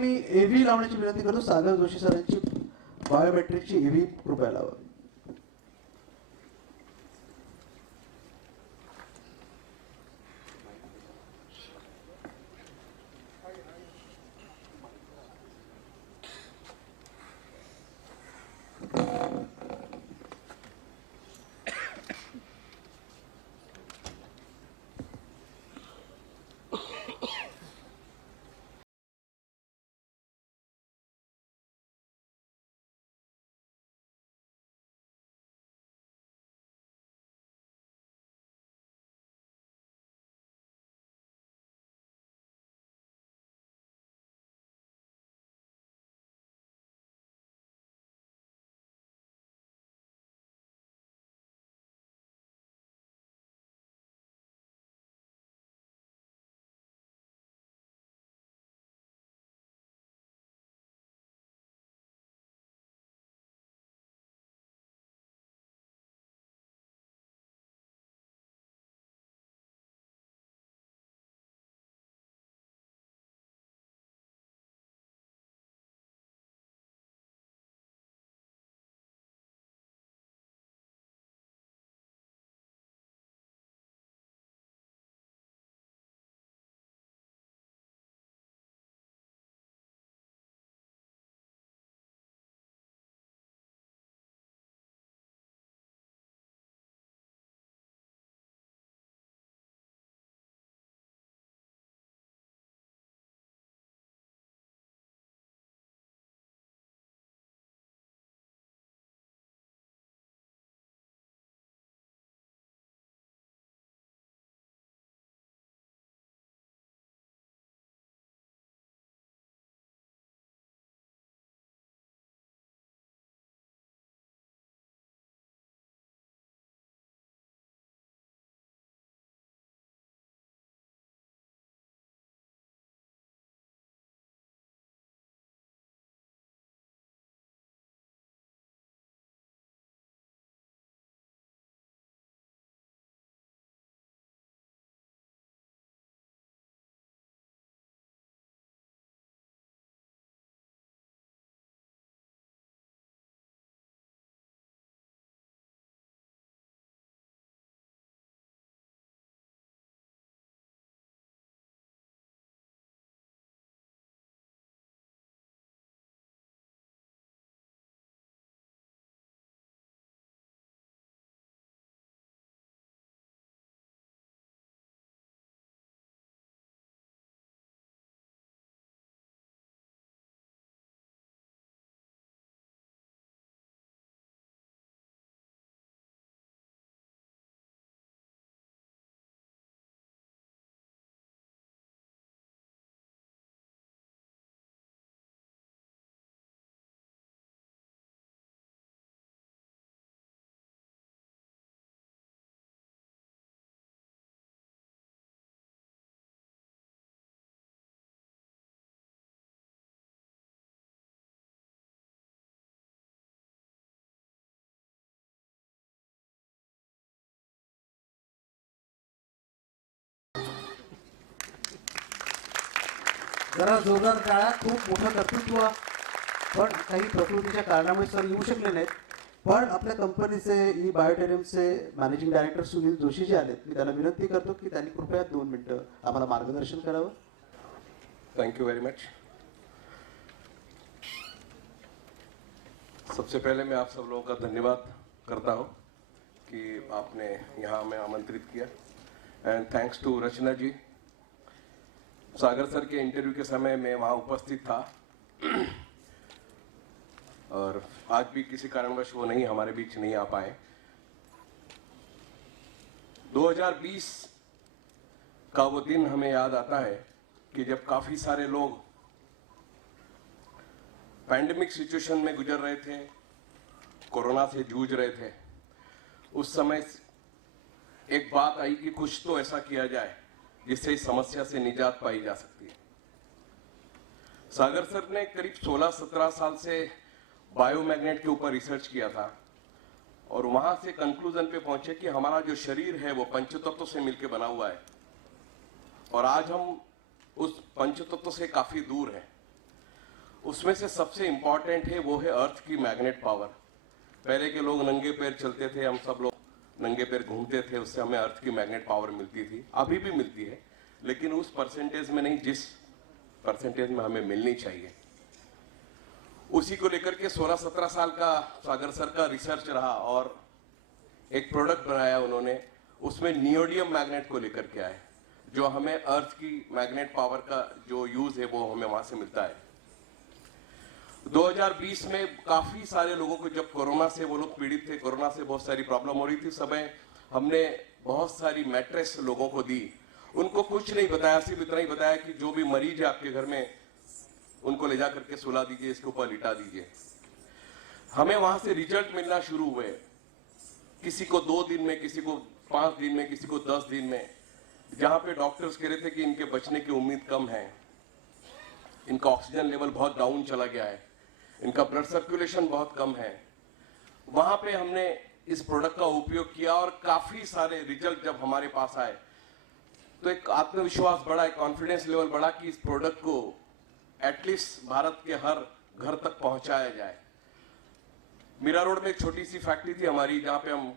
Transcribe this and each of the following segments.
मी एव्ही लावण्याची विनंती करतो. सागर जोशी सरांची बायोमेट्रिकची एव्ही कृपया लावा. जरा जोरदार काळा. खूप मोठं कर्तृत्व, पण काही प्रकृतीच्या कारणामुळे सर येऊ शकले नाहीत. पण आपल्या कंपनीचे ई बायोटेरियमचे मॅनेजिंग डायरेक्टर सुनील जोशी जे आलेत, मी त्यांना विनंती करतो की त्यांनी कृपया 2 मिनिटं आम्हाला मार्गदर्शन करावं. Thank you very much. सबसे पहले मैं आप सब लोगों का धन्यवाद करता हूं कि आपने यहाँ हमें आमंत्रित किया. And thanks to Rachna ji. Sagar sir के इंटरव्यू के समय मैं वहाँ उपस्थित था और आज भी किसी कारणवश वो नहीं हमारे बीच नहीं आ पाए. 2020 का वो दिन हमें याद आता है कि जब काफी सारे लोग पैंडेमिक सिचुएशन में गुजर रहे थे, कोरोना से जूझ रहे थे. उस समय एक बात आई कि कुछ तो ऐसा किया जाए जिससे इस समस्या से निजात पाई जा सकती है. सागर सर ने करीब 16-17 साल से बायोमैग्नेट के ऊपर रिसर्च किया था और वहां से कंक्लूजन पे पहुंचे कि हमारा जो शरीर है वो पंचतत्व से मिलकर बना हुआ है और आज हम उस पंचतत्व से काफी दूर हैं. उसमें से सबसे इंपॉर्टेंट है वो है अर्थ की मैग्नेट पावर। पहले के लोग नंगे पैर चलते थे, हम सब लोग नंगे पैर घूमते थे, उससे हमें अर्थ की मैग्नेट पावर मिलती थी, अभी भी मिलती है, लेकिन उस परसेंटेज में नहीं जिस परसेंटेज में हमें मिलनी चाहिए। उसी को लेकर के 16-17 साल का सागर सर का रिसर्च रहा और एक प्रोडक्ट बनाया उन्होंने, उसमें नियोडियम मैग्नेट को लेकर के आए, जो हमें अर्थ की मैग्नेट पावर का जो यूज है वो हमें वहां से मिलता है। 2020 में काफी सारे लोगों को, जब कोरोना से वो लोग पीड़ित थे, कोरोना से बहुत सारी प्रॉब्लम हो रही थी, समय हमने बहुत सारी मैट्रेस लोगों को दी। उनको कुछ नहीं बताया, सिर्फ इतना ही बताया कि जो भी मरीज है आपके घर में उनको ले जा करके सुला दीजिए, इसके ऊपर लिटा दीजिए। हमें वहां से रिजल्ट मिलना शुरू हुए, किसी को 2 दिन में, किसी को 5 दिन में, किसी को 10 दिन में। जहां पे डॉक्टर्स कह रहे थे कि इनके बचने की उम्मीद कम है, इनका ऑक्सीजन लेवल बहुत डाउन चला गया है, इनका ब्लड सर्कुलेशन बहुत कम है, वहां पे हमने इस प्रोडक्ट का उपयोग किया और काफी सारे रिजल्ट जब हमारे पास आए तो एक आत्मविश्वास बढ़ा, एक कॉन्फिडेंस लेवल बढ़ा कि इस प्रोडक्ट को एटलीस्ट भारत के हर घर तक पहुंचाया जाए। मीरा रोड में एक छोटी सी फैक्ट्री थी हमारी, जहां पे हम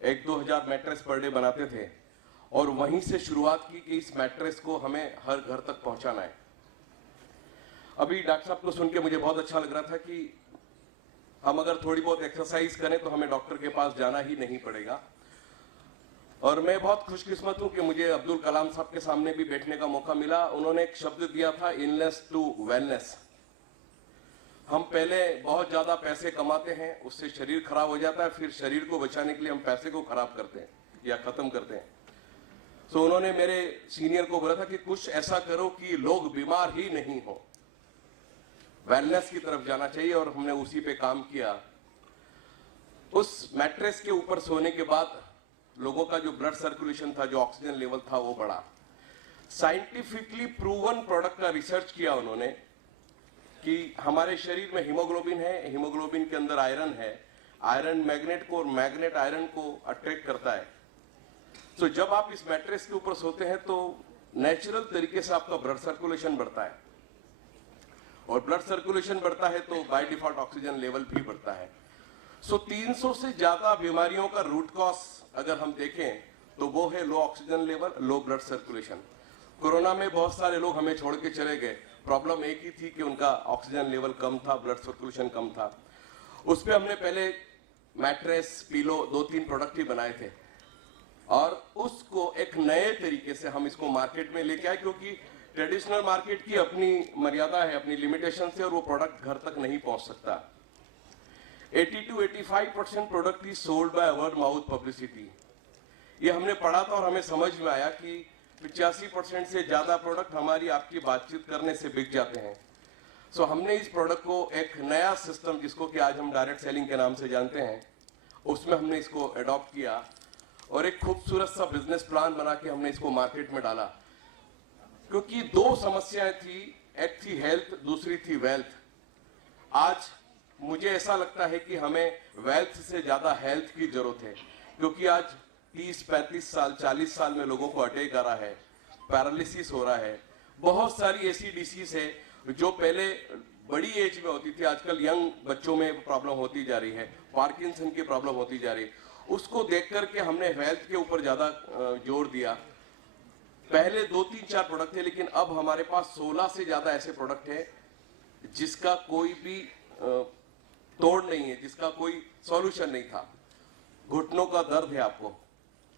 1-2 हजार मैट्रेस पर डे बनाते थे और वहीं से शुरुआत की कि इस मैट्रेस को हमें हर घर तक पहुंचाना है। अभी डॉक्टर साहब को सुन के मुझे बहुत अच्छा लग रहा था कि हम अगर थोड़ी बहुत एक्सरसाइज करें तो हमें डॉक्टर के पास जाना ही नहीं पड़ेगा। और मैं बहुत खुशकिस्मत हूं कि मुझे अब्दुल कलाम साहब के सामने भी बैठने का मौका मिला। उन्होंने एक शब्द दिया था, इलनेस टू वेलनेस। हम पहले बहुत ज्यादा पैसे कमाते हैं, उससे शरीर खराब हो जाता है, फिर शरीर को बचाने के लिए हम पैसे को खराब करते हैं या खत्म करते हैं। तो उन्होंने मेरे सीनियर को बोला था कि कुछ ऐसा करो कि लोग बीमार ही नहीं हो, वेलनेस की तरफ जाना चाहिए, और हमने उसी पे काम किया। उस मैट्रेस के ऊपर सोने के बाद लोगों का जो ब्लड सर्कुलेशन था, जो ऑक्सीजन लेवल था, वो बढ़ा। साइंटिफिकली प्रूवन प्रोडक्ट का रिसर्च किया उन्होंने कि हमारे शरीर में हीमोग्लोबिन है, हीमोग्लोबिन के अंदर आयरन है, आयरन मैग्नेट को और मैग्नेट आयरन को अट्रैक्ट करता है। तो जब आप इस मैट्रेस के ऊपर सोते हैं तो नेचुरल तरीके से आपका ब्लड सर्कुलेशन बढ़ता है, और ब्लड सर्कुलेशन बढ़ता है तो बाय डिफॉल्ट ऑक्सीजन लेवल भी बढ़ता है। 300 से ज्यादा बीमारियों का रूट कॉज अगर हम देखें तो वो है low oxygen level, low blood circulation. Corona में बहुत सारे लोग हमें छोड़ के चले गए, प्रॉब्लम एक ही थी कि उनका ऑक्सीजन लेवल कम था, ब्लड सर्कुलेशन कम था। उस पे हमने पहले मैट्रेस, पिलो, 2-3 प्रोडक्ट ही बनाए थे और उसको एक नए तरीके से हम इसको मार्केट में लेके आए, क्योंकि ट्रेडिशनल मार्केट की अपनी मर्यादा है, अपनी लिमिटेशन से, और वो प्रोडक्ट घर तक नहीं पहुंच सकता। 80 to 85% product is sold by word mouth publicity. ये हमने पढ़ा था और हमें समझ में आया कि 85% से ज्यादा प्रोडक्ट हमारी आपकी बातचीत करने से बिक जाते हैं। सो हमने इस प्रोडक्ट को एक नया सिस्टम, जिसको कि आज हम डायरेक्ट सेलिंग के नाम से जानते हैं, उसमें हमने इसको अडॉप्ट किया और एक खूबसूरत सा बिजनेस प्लान बना के हमने इसको मार्केट में डाला। क्योंकि 2 समस्याएं थी, एक थी हेल्थ, दूसरी थी वेल्थ। आज मुझे ऐसा लगता है कि हमें वेल्थ से ज्यादा हेल्थ की जरूरत है, क्योंकि आज 30-35 साल, 40 साल में लोगों को अटैक आ रहा है, पैरालिसिस हो रहा है, बहुत सारी ऐसी डिसीज है जो पहले बड़ी एज में होती थी, आजकल यंग बच्चों में प्रॉब्लम होती जा रही है, पार्किंसन की प्रॉब्लम होती जा रही है। उसको देख करके हमने हेल्थ के ऊपर ज्यादा जोर दिया। पहले 2-3-4 प्रोडक्ट थे, लेकिन अब हमारे पास 16 से ज्यादा ऐसे प्रोडक्ट है जिसका कोई भी तोड़ नहीं है, जिसका कोई सॉल्यूशन नहीं था। घुटनों का दर्द है आपको,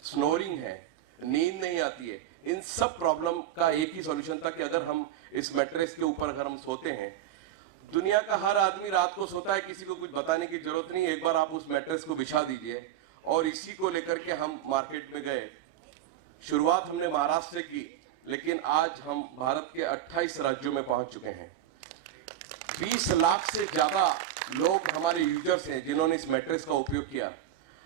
स्नोरिंग है, नींद नहीं आती है, इन सब प्रॉब्लम का एक ही सॉल्यूशन था कि अगर हम इस मैट्रेस के ऊपर अगर हम सोते हैं, दुनिया का हर आदमी रात को सोता है, किसी को कुछ बताने की जरूरत नहीं, एक बार आप उस मैट्रेस को बिछा दीजिए। और इसी को लेकर के हम मार्केट में गए। शुरुआत हमने महाराष्ट्र से की, लेकिन आज हम भारत के 28 राज्यों में पहुंच चुके हैं। 20 लाख से ज्यादा लोग हमारे यूजर्स हैं जिन्होंने इस मैट्रेस का उपयोग किया।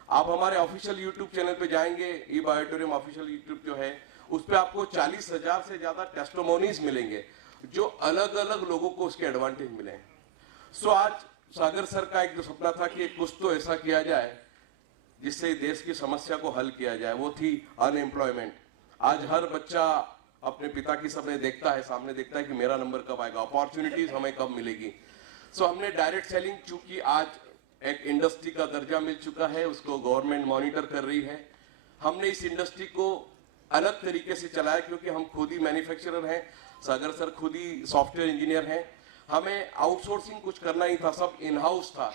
आप हमारे ऑफिशियल यूट्यूब चैनल पे जाएंगे, ई बायोटोरियम ऑफिशियल यूट्यूब जो है, उस पे आपको 40,000 से ज्यादा टेस्टिमोनीज मिलेंगे जो अलग अलग लोगों को उसके एडवांटेज मिले हैं। सो आज सागर सर का एक जो सपना था कि कुछ तो ऐसा किया जाए जिससे देश की समस्या को हल किया जाए, वो थी अनएम्प्लॉयमेंट। आज हर बच्चा अपने पिता की समय देखता है, सामने देखता है कि मेरा नंबर कब आएगा, अपॉर्चुनिटीज हमें कब मिलेगी। सो हमने डायरेक्ट सेलिंग, चूंकि आज एक इंडस्ट्री का दर्जा मिल चुका है, उसको गवर्नमेंट मॉनिटर कर रही है, हमने इस इंडस्ट्री को अलग तरीके से चलाया, क्योंकि हम खुद ही मैन्युफैक्चरर हैं, सागर सर खुद ही सॉफ्टवेयर इंजीनियर हैं, हमें आउटसोर्सिंग कुछ करना ही था, सब इन हाउस था।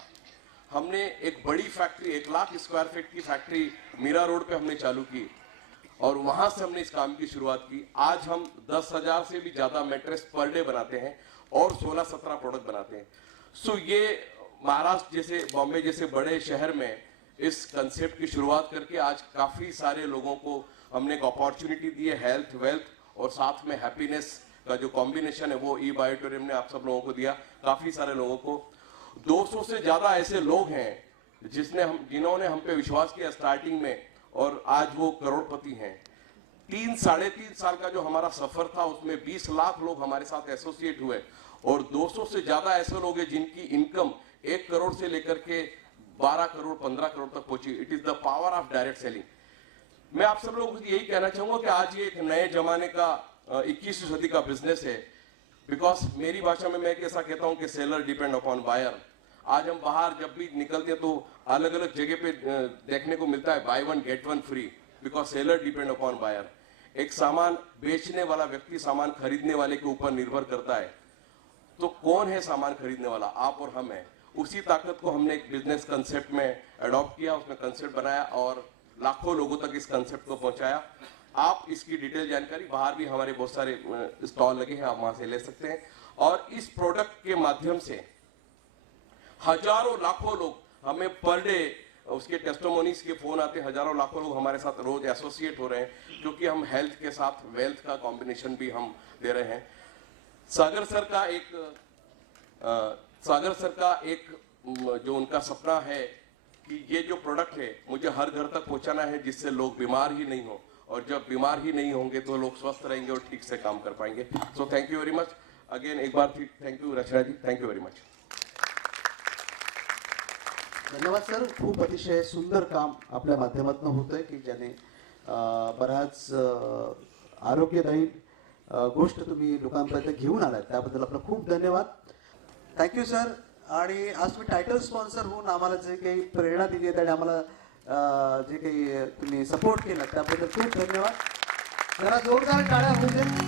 हमने एक बड़ी फैक्ट्री, 1 लाख स्क्वायर फीट की फैक्ट्री मीरा रोड पे हमने चालू की और वहां से हमने इस काम की शुरुआत की। आज हम 10,000 से भी ज्यादा मैट्रेस पर डे बनाते हैं और 16-17 प्रोडक्ट बनाते हैं। सो ये महाराष्ट्र जैसे, बॉम्बे जैसे बड़े शहर में इस कंसेप्ट की शुरुआत करके आज काफी सारे लोगों को हमने एक अपॉर्चुनिटी दी है, हेल्थ, वेल्थ और साथ में हैप्पीनेस का जो कॉम्बिनेशन है वो ई बायोटोरियम ने आप सब लोगों को दिया, काफी सारे लोगों को। 200 से ज्यादा ऐसे लोग हैं जिन्होंने हम पे विश्वास किया स्टार्टिंग में और आज वो करोड़पति हैं। 3-3.5 साल का जो हमारा सफर था उसमें 20 लाख लोग हमारे साथ एसोसिएट हुए और 200 से ज्यादा ऐसे लोग हैं जिनकी इनकम 1 करोड़ से लेकर के 12 करोड़ 15 करोड़ तक पहुंची। It is the power of direct selling. मैं आप सब लोगों को यही कहना चाहूंगा कि आज ये एक नए जमाने का 21वीं सदी का बिजनेस है। बिकॉज मेरी भाषा में मैं कैसा कहता हूं कि सेलर डिपेंड अपॉन बायर। आज हम बाहर जब भी निकलते हैं तो अलग अलग जगह पे देखने को मिलता है buy 1 get 1 free, because seller depend upon buyer. एक सामान बेचने वाला व्यक्ति सामान खरीदने वाले के ऊपर निर्भर करता है। तो कौन है सामान खरीदने वाला? आप और हम हैं। उसी ताकत को हमने एक बिजनेस कंसेप्ट में अडॉप्ट किया, उसमें कंसेप्ट बनाया और लाखों लोगों तक इस कंसेप्ट को पहुंचाया। आप इसकी डिटेल जानकारी, बाहर भी हमारे बहुत सारे स्टॉल लगे हैं, आप वहां से ले सकते हैं। और इस प्रोडक्ट के माध्यम से हजारों लाखों लोग हमें पर डे, उसके टेस्टिमोनीज के फोन आते हैं, हजारों लाखों लोग हमारे साथ रोज एसोसिएट हो रहे हैं, क्योंकि हम हेल्थ के साथ वेल्थ का कॉम्बिनेशन भी हम दे रहे हैं। सागर सर का एक जो उनका सपना है कि ये जो प्रोडक्ट है मुझे हर घर तक पहुंचाना है जिससे लोग बीमार ही नहीं हो, और जब बीमार ही नहीं होंगे तो लोग स्वस्थ रहेंगे और ठीक से काम कर पाएंगे। So thank you very much again, एक बार फिर thank you Rachna ji, thank you very much. धन्यवाद सर, खूप अतिशय सुंदर काम आपल्या माध्यमातून होतंय की ज्याने बराच आरोग्यदायी गोष्ट तुम्ही लोकांपर्यंत घेऊन आलात, त्याबद्दल आपलं खूप धन्यवाद, थँक्यू सर। आणि आज तुम्ही टायटल स्पॉन्सर होऊन आम्हाला जे काही प्रेरणा दिली आहे आणि आम्हाला जे काही तुम्ही सपोर्ट केला त्याबद्दल खूप धन्यवाद। जरा जोरदार टाळ्या होऊ देत।